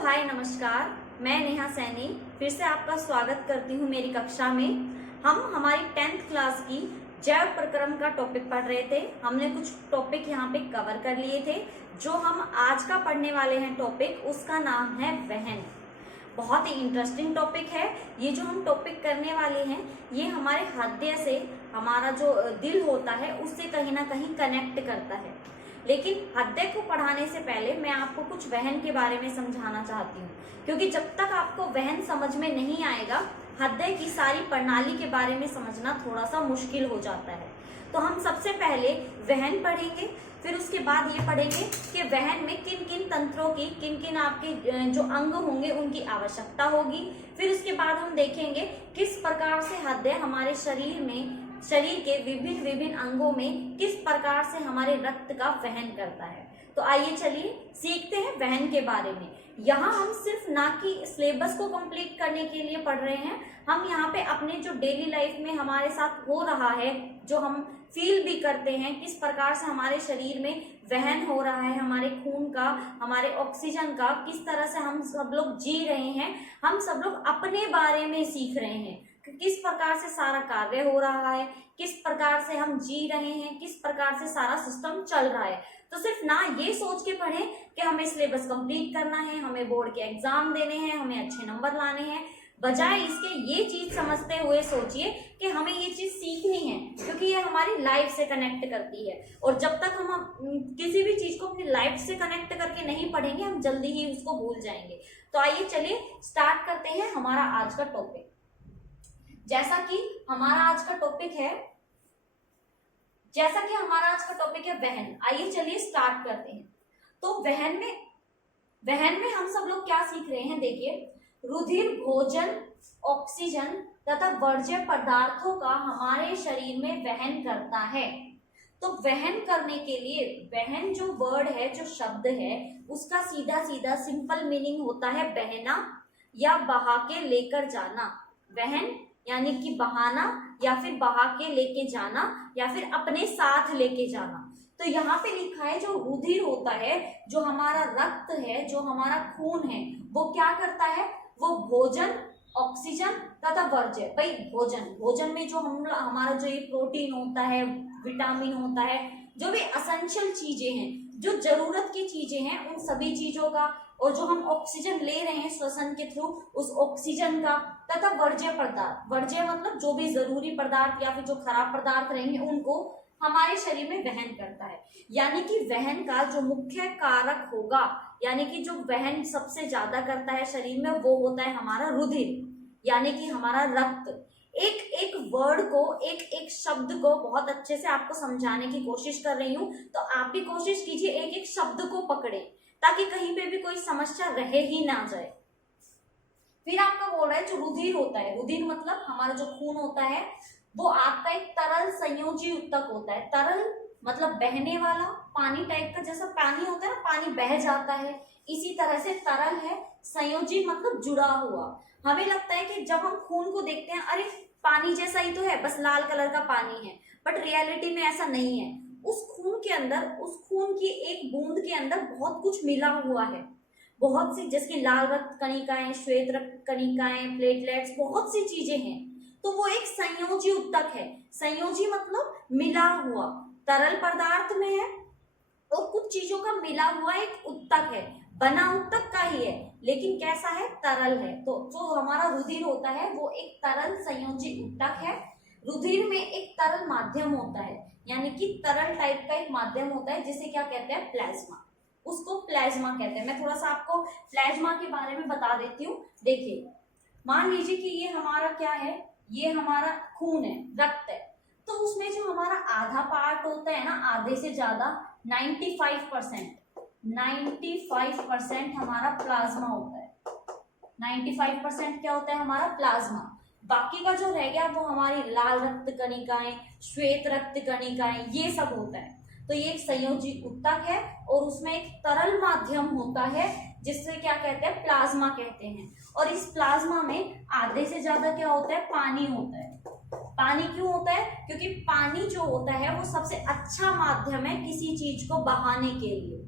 हाय नमस्कार। मैं नेहा सैनी फिर से आपका स्वागत करती हूँ मेरी कक्षा में। हम हमारी 10th क्लास की जैव प्रक्रम का टॉपिक पढ़ रहे थे। हमने कुछ टॉपिक यहाँ पे कवर कर लिए थे। जो हम आज का पढ़ने वाले हैं टॉपिक, उसका नाम है वहन। बहुत ही इंटरेस्टिंग टॉपिक है। ये जो हम टॉपिक करने वाले हैं ये हमारे हृदय से, हमारा जो दिल होता है उससे कहीं ना कहीं कनेक्ट करता है। लेकिन हृदय को पढ़ाने से पहले मैं आपको कुछ वहन के बारे में समझाना चाहती हूँ, क्योंकि जब तक आपको वहन समझ में नहीं आएगा हृदय की सारी प्रणाली के बारे में समझना थोड़ा सा मुश्किल हो जाता है। तो हम सबसे पहले वहन पढ़ेंगे, फिर उसके बाद ये पढ़ेंगे कि वहन में किन किन तंत्रों की, किन किन आपके जो अंग होंगे उनकी आवश्यकता होगी। फिर उसके बाद हम देखेंगे किस प्रकार से हृदय हमारे शरीर के विभिन्न विभिन्न अंगों में किस प्रकार से हमारे रक्त का वहन करता है। तो आइए चलिए सीखते हैं वहन के बारे में। यहाँ हम सिर्फ ना कि सिलेबस को कंप्लीट करने के लिए पढ़ रहे हैं, हम यहाँ पे अपने जो डेली लाइफ में हमारे साथ हो रहा है, जो हम फील भी करते हैं, किस प्रकार से हमारे शरीर में वहन हो रहा है, हमारे खून का, हमारे ऑक्सीजन का, किस तरह से हम सब लोग जी रहे हैं, हम सब लोग अपने बारे में सीख रहे हैं कि किस प्रकार से सारा कार्य हो रहा है, किस प्रकार से हम जी रहे हैं, किस प्रकार से सारा सिस्टम चल रहा है। तो सिर्फ ना ये सोच के पढ़ें कि हमें सिलेबस कंप्लीट करना है, हमें बोर्ड के एग्जाम देने हैं, हमें अच्छे नंबर लाने हैं। बजाय इसके ये चीज समझते हुए सोचिए कि हमें ये चीज सीखनी है, क्योंकि ये हमारी लाइफ से कनेक्ट करती है। और जब तक हम किसी भी चीज को अपनी लाइफ से कनेक्ट करके नहीं पढ़ेंगे हम जल्दी ही उसको भूल जाएंगे। तो आइए चलिए स्टार्ट करते हैं हमारा आज का टॉपिक। जैसा कि हमारा आज का टॉपिक है वहन। आइए चलिए स्टार्ट करते हैं। तो वहन में हम सब लोग क्या सीख रहे हैं, देखिए, रुधिर, भोजन, ऑक्सीजन तथा वर्ज्य पदार्थों का हमारे शरीर में वहन करता है। तो वहन करने के लिए, वहन जो वर्ड है, जो शब्द है, उसका सीधा सीधा सिंपल मीनिंग होता है बहना या बहा के लेकर जाना। वहन यानी कि बहाना या फिर बहा के लेके जाना या फिर अपने साथ लेके जाना। तो यहाँ पे लिखा है जो रुधिर होता है, जो हमारा रक्त है, जो हमारा खून है, वो क्या करता है, वो भोजन, ऑक्सीजन तथा वर्ज्य। भाई भोजन में जो हमारा जो ये प्रोटीन होता है, विटामिन होता है, जो भी एसेंशियल चीजें हैं, जो जरूरत की चीजें हैं, उन सभी चीजों का, और जो हम ऑक्सीजन ले रहे हैं श्वसन के थ्रू, उस ऑक्सीजन का, तथा वर्ज्य पदार्थ, वर्ज्य मतलब जो भी जरूरी पदार्थ या फिर जो खराब पदार्थ रहेंगे उनको हमारे शरीर में वहन करता है। यानी कि वहन का जो मुख्य कारक होगा, यानी कि जो वहन सबसे ज्यादा करता है शरीर में, वो होता है हमारा रुधिर, यानी कि हमारा रक्त। एक एक वर्ड को, एक एक शब्द को बहुत अच्छे से आपको समझाने की कोशिश कर रही हूँ, तो आप भी कोशिश कीजिए एक एक शब्द को पकड़े, ताकि कहीं पे भी कोई समस्या रहे ही ना जाए। फिर आपका बोल रहा है जो रुधिर होता है, रुधिर मतलब हमारा जो खून होता है, वो आपका एक तरल संयोजी उत्तक होता है। तरल मतलब बहने वाला, पानी टाइप का, जैसा पानी होता है ना, पानी बह जाता है, इसी तरह से तरल है। संयोजी मतलब जुड़ा हुआ। हमें लगता है कि जब हम खून को देखते हैं, अरे पानी जैसा ही तो है, बस लाल कलर का पानी है, बट रियलिटी में ऐसा नहीं है। उस खून के अंदर, उस खून की एक बूंद के अंदर बहुत कुछ मिला हुआ है, बहुत सी, जैसे लाल रक्त कणिकाएं, श्वेत रक्त कणिकाएं, प्लेटलेट्स, बहुत सी चीजें हैं। तो वो एक संयोजी उत्तक है। संयोजी मतलब मिला हुआ, तरल पदार्थ में है और कुछ चीजों का मिला हुआ एक उत्तक है। बना उत्तक का ही है, लेकिन कैसा है, तरल है। तो जो हमारा रुधिर होता है वो एक तरल संयोजी उत्तक है। रुधिर में एक तरल माध्यम होता है, यानी कि तरल टाइप का एक माध्यम होता है, जिसे क्या कहते हैं, प्लाज्मा। उसको प्लाज्मा कहते हैं। मैं थोड़ा सा आपको प्लाज्मा के बारे में बता देती हूँ। देखिए, मान लीजिए कि ये हमारा क्या है, ये हमारा खून है, रक्त है। तो उसमें जो हमारा आधा पार्ट होता है ना, आधे से ज्यादा 95% हमारा प्लाज्मा होता है। 95% क्या होता है, हमारा प्लाज्मा। बाकी का जो रह गया वो हमारी लाल रक्त कणिकाएं, श्वेत रक्त कणिकाएं, ये सब होता है। तो ये एक संयोजी उत्तक है और उसमें एक तरल माध्यम होता है, जिससे क्या कहते हैं, प्लाज्मा कहते हैं। और इस प्लाज्मा में आधे से ज्यादा क्या होता है, पानी होता है। पानी क्यों होता है, क्योंकि पानी जो होता है वो सबसे अच्छा माध्यम है किसी चीज को बहाने के लिए।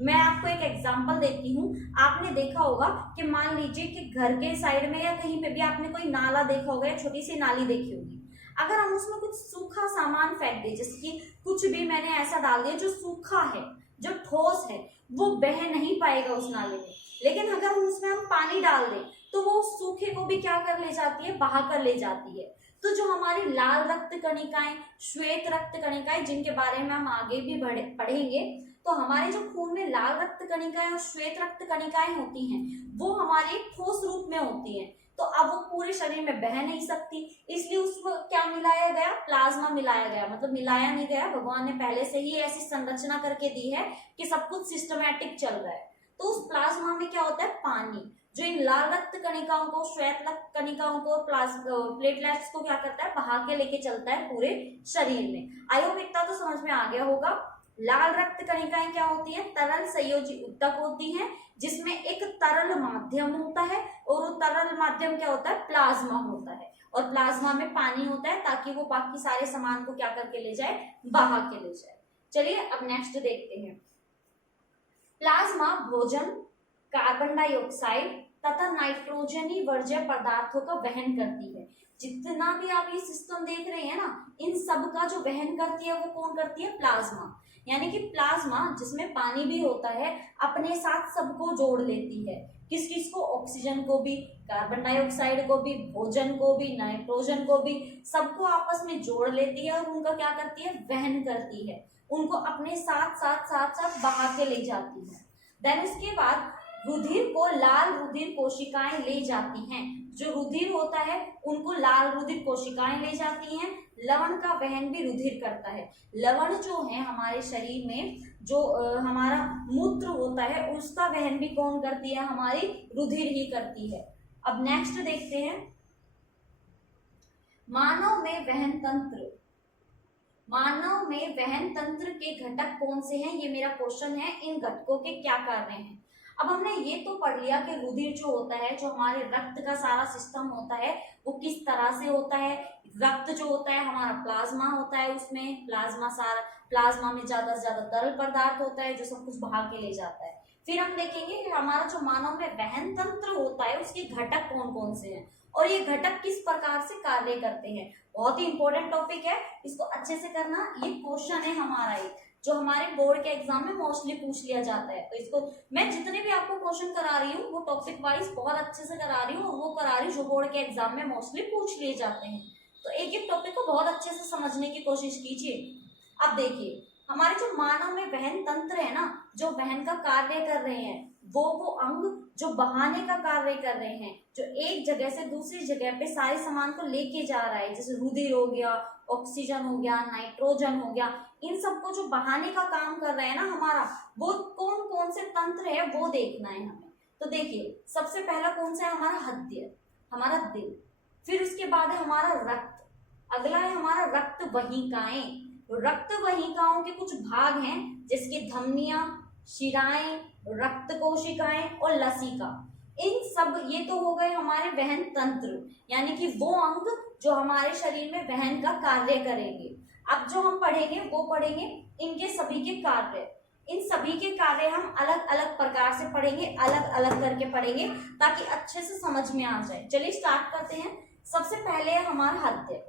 मैं आपको एक एग्जांपल देती हूँ। आपने देखा होगा कि मान लीजिए कि घर के साइड में या कहीं पे भी आपने कोई नाला देखा होगा या छोटी सी नाली देखी होगी। अगर हम उसमें कुछ सूखा सामान फेंक दें, जैसे कि कुछ भी मैंने ऐसा डाल दिया जो सूखा है, जो ठोस है, वो बह नहीं पाएगा उस नाले में। लेकिन अगर उसमें हम पानी डाल दें तो वो सूखे को भी क्या कर ले जाती है, बहा कर ले जाती है। तो जो हमारी लाल रक्त कणिकाएं, श्वेत रक्त कणिकाएं, जिनके बारे में हम आगे भी पढ़ेंगे, तो हमारे जो खून में लाल रक्त कणिकाएं और श्वेत रक्त कणिकाएं होती हैं, वो हमारे ठोस रूप में होती हैं। तो अब वो पूरे शरीर में बह नहीं सकती, इसलिए उसको क्या मिलाया गया, प्लाज्मा मिलाया गया। मतलब मिलाया नहीं गया, भगवान ने पहले से ही ऐसी संरचना करके दी है कि सब कुछ सिस्टमैटिक चल रहा है। तो उस प्लाज्मा में क्या होता है, पानी, जो इन लाल रक्त कणिकाओं को, श्वेत रक्त कणिकाओं को, प्लेटलेट्स को क्या करता है, बहा के लेके चलता है पूरे शरीर में। आई होप इतना तो समझ में आ गया होगा। लाल रक्त कणिकाएं क्या होती हैं, तरल संयोजी ऊतक होती हैं, जिसमें एक तरल माध्यम होता है, और वो तरल माध्यम क्या होता है, प्लाज्मा होता है। और प्लाज्मा में पानी होता है ताकि वो बाकी सारे सामान को क्या करके ले जाए, बहा के ले जाए। चलिए अब नेक्स्ट देखते हैं। प्लाज्मा भोजन, कार्बन डाइऑक्साइड तथा नाइट्रोजनी वर्ज्य पदार्थों का वहन करती है। जितना भी आप ये सिस्टम देख रहे हैं ना, इन सब का जो वहन करती है वो कौन करती है, प्लाज्मा। यानी कि प्लाज्मा, जिसमें पानी भी होता है, अपने साथ सबको जोड़ लेती है। किस किस को, ऑक्सीजन को भी, कार्बन डाइऑक्साइड को भी, भोजन को भी, नाइट्रोजन को भी, सबको आपस में जोड़ लेती है और उनका क्या करती है, वहन करती है। उनको अपने साथ साथ साथ साथ बहा के ले जाती है। देन उसके बाद रुधिर को लाल रुधिर कोशिकाएं ले जाती हैं। जो रुधिर होता है उनको लाल रुधिर कोशिकाएं ले जाती हैं। लवण का वहन भी रुधिर करता है। लवण जो है हमारे शरीर में, जो हमारा मूत्र होता है, उसका वहन भी कौन करती है, हमारी रुधिर ही करती है। अब नेक्स्ट देखते हैं, मानव में वहन तंत्र। मानव में वहन तंत्र के घटक कौन से हैं, ये मेरा क्वेश्चन है। इन घटकों के क्या कार्य हैं। अब हमने ये तो पढ़ लिया कि रुधिर जो होता है, जो हमारे रक्त का सारा सिस्टम होता है, वो किस तरह से होता है। रक्त जो होता है हमारा प्लाज्मा होता है, उसमें प्लाज्मा में ज्यादा से ज्यादा तरल पदार्थ होता है जो सब कुछ बहा के ले जाता है। फिर हम देखेंगे कि हमारा जो मानव में वहन तंत्र होता है, उसके घटक कौन कौन से हैं और ये घटक किस प्रकार से कार्य करते हैं। बहुत ही इंपॉर्टेंट टॉपिक है, इसको अच्छे से करना। ये क्वेश्चन है हमारा एक, जो हमारे बोर्ड के एग्जाम में मोस्टली पूछ लिया जाता है। तो इसको मैं जितने भी आपको क्वेश्चन करा रही हूँ वो टॉपिक वाइज बहुत अच्छे से करा रही हूँ, और वो करा रही हूँ जो बोर्ड के एग्जाम में मोस्टली पूछ लिए जाते हैं। तो एक एक टॉपिक को बहुत अच्छे से समझने की कोशिश कीजिए। अब देखिए, हमारे जो मानव में वहन तंत्र है ना, जो वहन का कार्य कर रहे हैं, वो अंग जो बहाने का कार्य कर रहे हैं, जो एक जगह से दूसरी जगह पे सारे सामान को लेके जा रहा है, जैसे रुधिर हो गया, ऑक्सीजन हो गया, नाइट्रोजन हो गया, इन सबको जो बहाने का काम कर रहा है ना हमारा, वो कौन कौन से तंत्र है वो देखना है हमें। तो देखिए, सबसे पहला कौन सा है, हमारा हृदय, हमारा दिल। फिर उसके बाद है हमारा रक्त। अगला है हमारा रक्त वाहिकाएं। रक्त वाहिकाओं के कुछ भाग हैं, जिसके धमनियां, शिराएं, रक्त कोशिकाएं और लसिका। इन सब ये तो हो गए हमारे वहन तंत्र, यानी कि वो अंग जो हमारे शरीर में वहन का कार्य करेंगे। अब जो हम पढ़ेंगे वो पढ़ेंगे इनके सभी के कार्य। इन सभी के कार्य हम अलग अलग प्रकार से पढ़ेंगे, अलग अलग करके पढ़ेंगे, ताकि अच्छे से समझ में आ जाए। चलिए स्टार्ट करते हैं। सबसे पहले है हमारा हृदय।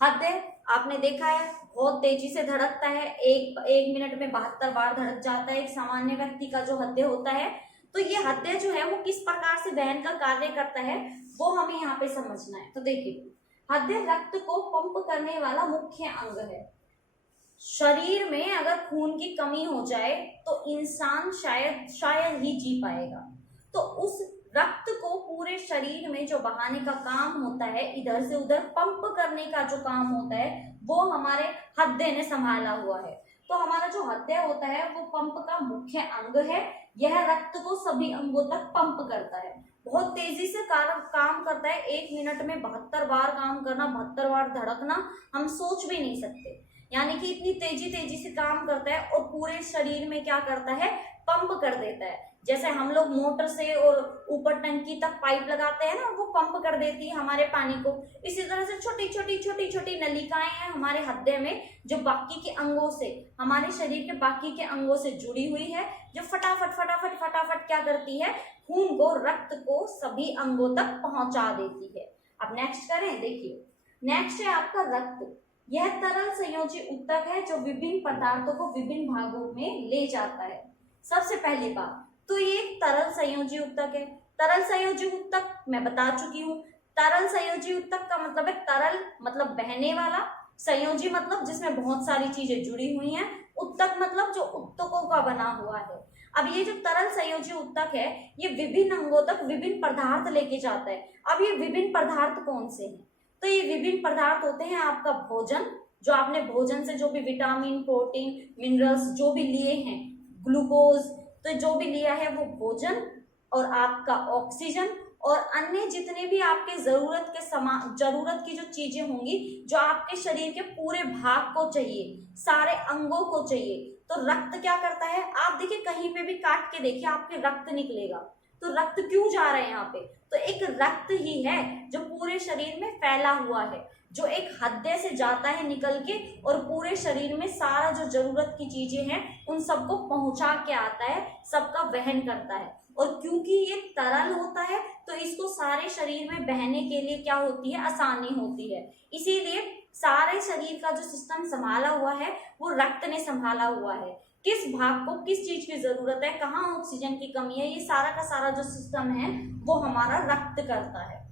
हृदय आपने देखा है बहुत तेजी से धड़कता है, एक मिनट में 72 बार धड़क जाता है एक सामान्य व्यक्ति का जो हृदय होता है। तो ये हृदय जो है वो किस प्रकार से वहन का कार्य करता है वो हमें यहाँ पे समझना है। तो देखिए, हृदय रक्त को पंप करने वाला मुख्य अंग है। शरीर में अगर खून की कमी हो जाए तो इंसान शायद ही जी पाएगा। तो उस रक्त को पूरे शरीर में जो बहाने का काम होता है, इधर से उधर पंप करने का जो काम होता है, वो हमारे हृदय ने संभाला हुआ है। तो हमारा जो हृदय होता है वो पंप का मुख्य अंग है। यह रक्त को सभी अंगों तक पंप करता है, बहुत तेजी से काम करता है। एक मिनट में 72 बार काम करना, 72 बार धड़कना हम सोच भी नहीं सकते। यानी कि इतनी तेजी तेजी से काम करता है और पूरे शरीर में क्या करता है, पंप कर देता है। जैसे हम लोग मोटर से और ऊपर टंकी तक पाइप लगाते हैं ना, वो पंप कर देती है हमारे पानी को। इसी तरह से छोटी छोटी नलिकाएं हैं हमारे हृदय में, जो बाकी के अंगों से, हमारे शरीर के बाकी के अंगों से जुड़ी हुई है, जो फटाफट क्या करती है, खून को, रक्त को सभी अंगों तक पहुंचा देती है। अब नेक्स्ट करें, देखिए नेक्स्ट है आपका रक्त। यह तरल संयोजी ऊतक है जो विभिन्न पदार्थों को विभिन्न भागों में ले जाता है। सबसे पहली बात तो ये एक तरल संयोजी ऊतक है। तरल संयोजी ऊतक मैं बता चुकी हूँ। तरल संयोजी ऊतक का मतलब है तरल मतलब बहने वाला, संयोजी मतलब जिसमें बहुत सारी चीजें जुड़ी हुई हैं, ऊतक मतलब जो ऊतकों का बना हुआ है। अब ये जो तरल संयोजी ऊतक है, ये विभिन्न अंगों तक विभिन्न पदार्थ लेके जाता है। अब ये विभिन्न पदार्थ कौन से हैं? तो ये विभिन्न पदार्थ होते हैं आपका भोजन, जो आपने भोजन से जो भी विटामिन, प्रोटीन, मिनरल्स जो भी लिए हैं, ग्लूकोज, तो जो भी लिया है वो भोजन, और आपका ऑक्सीजन और अन्य जितने भी आपके जरूरत की जो चीजें होंगी, जो आपके शरीर के पूरे भाग को चाहिए, सारे अंगों को चाहिए। तो रक्त क्या करता है, आप देखिए कहीं पे भी काट के देखिए आपके रक्त निकलेगा। तो रक्त क्यों जा रहा है यहाँ पे? तो एक रक्त ही है जो पूरे शरीर में फैला हुआ है, जो एक हृदय से जाता है निकल के और पूरे शरीर में सारा जो जरूरत की चीजें हैं उन सबको पहुंचा के आता है, सबका वहन करता है। और क्योंकि ये तरल होता है तो इसको सारे शरीर में बहने के लिए क्या होती है, आसानी होती है। इसीलिए सारे शरीर का जो सिस्टम संभाला हुआ है वो रक्त ने संभाला हुआ है। किस भाग को किस चीज की जरूरत है, कहाँ ऑक्सीजन की कमी है, ये सारा का सारा जो सिस्टम है वो हमारा रक्त करता है।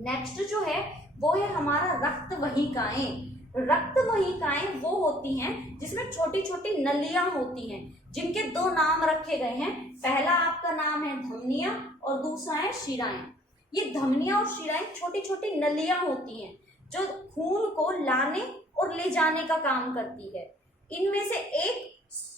नेक्स्ट जो है वो है हमारा रक्त वाहिकाएं। रक्त वाहिकाएं वो होती हैं जिसमें छोटी छोटी नलियां होती हैं, जिनके दो नाम रखे गए हैं। पहला आपका नाम है धमनियां और दूसरा है शिराएं। ये धमनियां और शिराएं छोटी छोटी नलियां होती हैं जो खून को लाने और ले जाने का काम करती है। इनमें से एक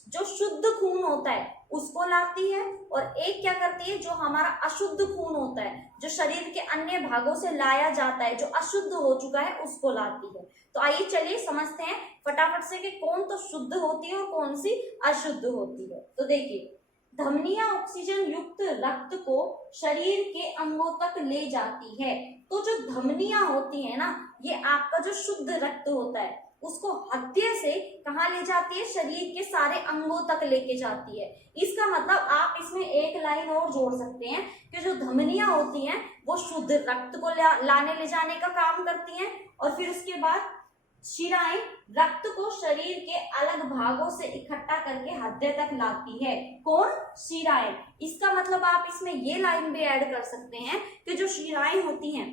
जो शुद्ध खून होता है उसको लाती है, और एक क्या करती है, जो हमारा अशुद्ध खून होता है, जो शरीर के अन्य भागों से लाया जाता है, जो अशुद्ध हो चुका है, उसको लाती है। तो आइए चलिए समझते हैं फटाफट से कि कौन तो शुद्ध होती है और कौन सी अशुद्ध होती है। तो देखिए, धमनियां ऑक्सीजन युक्त रक्त को शरीर के अंगों तक ले जाती है। तो जो धमनियां होती है ना, ये आपका जो शुद्ध रक्त होता है उसको हृदय से कहाँ ले जाती है, शरीर के सारे अंगों तक लेके जाती है। इसका मतलब आप इसमें एक लाइन और जोड़ सकते हैं कि जो धमनियां होती हैं वो शुद्ध रक्त को लाने ले जाने का काम करती हैं, और फिर उसके बाद शिराएं रक्त को शरीर के अलग भागों से इकट्ठा करके हृदय तक लाती है। कौन? शिराएं। इसका मतलब आप इसमें ये लाइन भी ऐड कर सकते हैं कि जो शिराएं होती हैं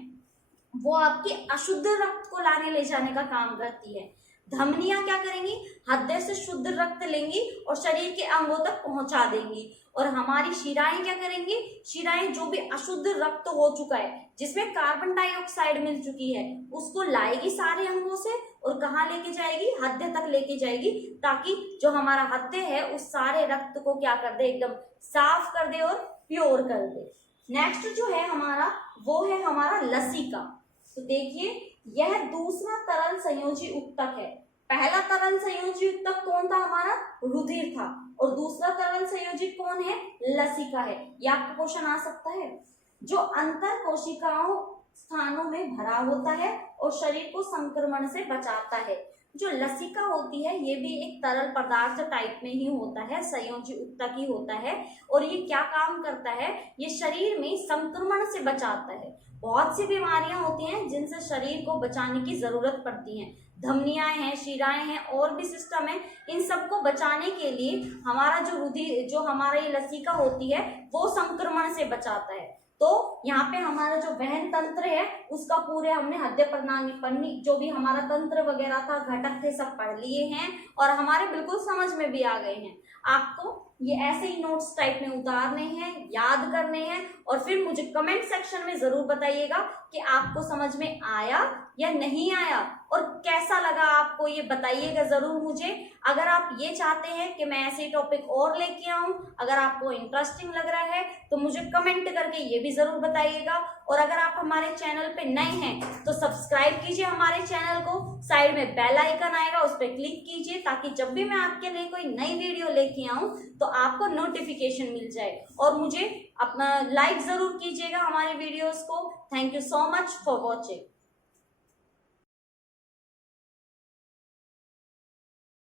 वो आपके अशुद्ध रक्त को लाने ले जाने का काम करती है। धमनियां क्या करेंगी, हृदय से शुद्ध रक्त लेंगी और शरीर के अंगों तक पहुंचा देंगी। और हमारी शिराएं क्या करेंगी, शिराएं जो भी अशुद्ध रक्त हो चुका है, जिसमें कार्बन डाइऑक्साइड मिल चुकी है, उसको लाएगी सारे अंगों से और कहाँ लेके जाएगी, हृदय तक लेके जाएगी, ताकि जो हमारा हृदय है उस सारे रक्त को क्या कर दे, एकदम साफ कर दे और प्योर कर दे। नेक्स्ट जो है हमारा वो है हमारा लसिका। तो देखिए, यह दूसरा तरल संयोजी ऊतक है। पहला तरल संयोजी ऊतक कौन था, हमारा रुधिर था, और दूसरा तरल संयोजी कौन है, लसिका है। यह आपका क्वेश्चन आ सकता है। जो अंतर कोशिकाओं स्थानों में भरा होता है और शरीर को संक्रमण से बचाता है। जो लसिका होती है ये भी एक तरल पदार्थ टाइप में ही होता है, संयोजी ऊतक ही होता है, और ये क्या काम करता है, ये शरीर में संक्रमण से बचाता है। बहुत सी बीमारियां होती हैं जिनसे शरीर को बचाने की जरूरत पड़ती है। धमनियां हैं, शिराएं हैं, और भी सिस्टम है, इन सबको बचाने के लिए हमारा जो रुधिर, जो हमारा ये लसिका होती है वो संक्रमण से बचाता है। तो यहाँ पे हमारा जो वहन तंत्र है उसका पूरे हमने हृदय प्रणाली जो भी हमारा तंत्र वगैरह था, घटक थे, सब पढ़ लिए हैं और हमारे बिल्कुल समझ में भी आ गए हैं। आपको ये ऐसे ही नोट्स टाइप में उतारने हैं, याद करने हैं, और फिर मुझे कमेंट सेक्शन में जरूर बताइएगा कि आपको समझ में आया या नहीं आया। और कैसा लगा आपको ये बताइएगा जरूर मुझे। अगर आप ये चाहते हैं कि मैं ऐसे टॉपिक और लेके आऊं, अगर आपको इंटरेस्टिंग लग रहा है तो मुझे कमेंट करके ये भी जरूर बताइएगा। और अगर आप हमारे चैनल पे नए हैं तो सब्सक्राइब कीजिए हमारे चैनल को, साइड में बेल आइकन आएगा उस पर क्लिक कीजिए ताकि जब भी मैं आपके लिए कोई नई वीडियो लेके आऊं तो आपको नोटिफिकेशन मिल जाए। और मुझे अपना लाइक जरूर कीजिएगा हमारे वीडियोस को। Thank you so much for watching.